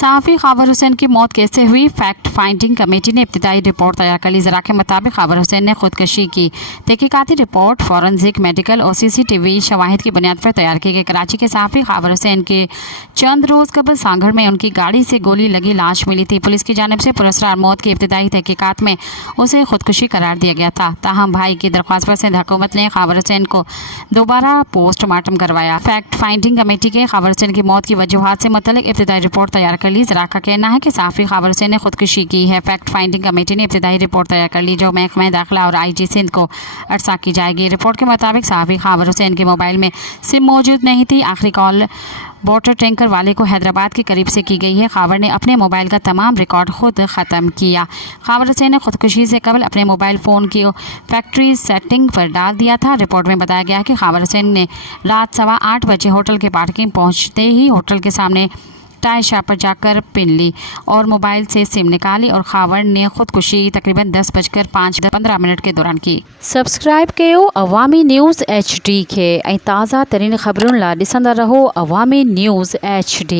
सहाफ़ी ख़ाबर हुसैन की मौत कैसे हुई, फैक्ट फाइंडिंग कमेटी ने इब्तिदाई रिपोर्ट तैयार कर ली। ज़रा के मुताबिक ख़ाबर हुसैन ने खुदकशी की तहकीकाती रिपोर्ट फॉरेंसिक, मेडिकल और CCTV शवाहिद की बुनियाद पर तैयार की गई। कराची के सहाफ़ी ख़ाबर हुसैन के चंद रोज़ कबल सांगड़ में उनकी गाड़ी से गोली लगी लाश मिली थी। पुलिस की जानिब से पुरस्कार मौत की इब्तिदाई तहकीकात में उसे खुदकशी करार दिया गया था। ताहम भाई की दरख्वास्त पर सिंध हुकूमत ने ख़ाबर हुसैन को दोबारा पोस्टमार्टम करवाया। फैक्ट फाइंडिंग कमेटी के ख़ाबर हुसैन की मौत की वजूहात से मुतल्लिक़ इब्तिदाई रिपोर्ट तैयार कर ली। ज़रा का कहना है कि सहाफ़ी ख़ाबर हुसैन ने खुदकशी की है। फैक्ट फाइंडिंग कमेटी ने इब्तिदाई रिपोर्ट तैयार कर ली जो महकमा दाखिला और IG सिंध को अरसा की जाएगी। रिपोर्ट के मुताबिक सहाफ़ी ख़ाबर हुसैन के मोबाइल में सिम मौजूद नहीं थी। आखिरी कॉल वाटर टैंकर वाले को हैदराबाद के करीब से की गई है। ख़ाबर ने अपने मोबाइल का तमाम रिकॉर्ड खुद ख़त्म किया। ख़ाबर हुसैन ने खुदकुशी से कबल अपने मोबाइल फ़ोन की फैक्ट्री सेटिंग पर डाल दिया था। रिपोर्ट में बताया गया कि ख़ाबर हुसैन ने रात 8:15 बजे होटल के पार्किंग पहुंचते ही होटल के सामने टायर शॉप पर जाकर पिन ली और मोबाइल से सिम निकाली और ख़ाबर ने खुदकुशी तकरीबन 10:05 के दौरान की। सब्सक्राइब कयो अवामी न्यूज़ HD के ताज़ा तरीन ख़बरुन ला ॾिसंदा रहो अवामी न्यूज़ HD।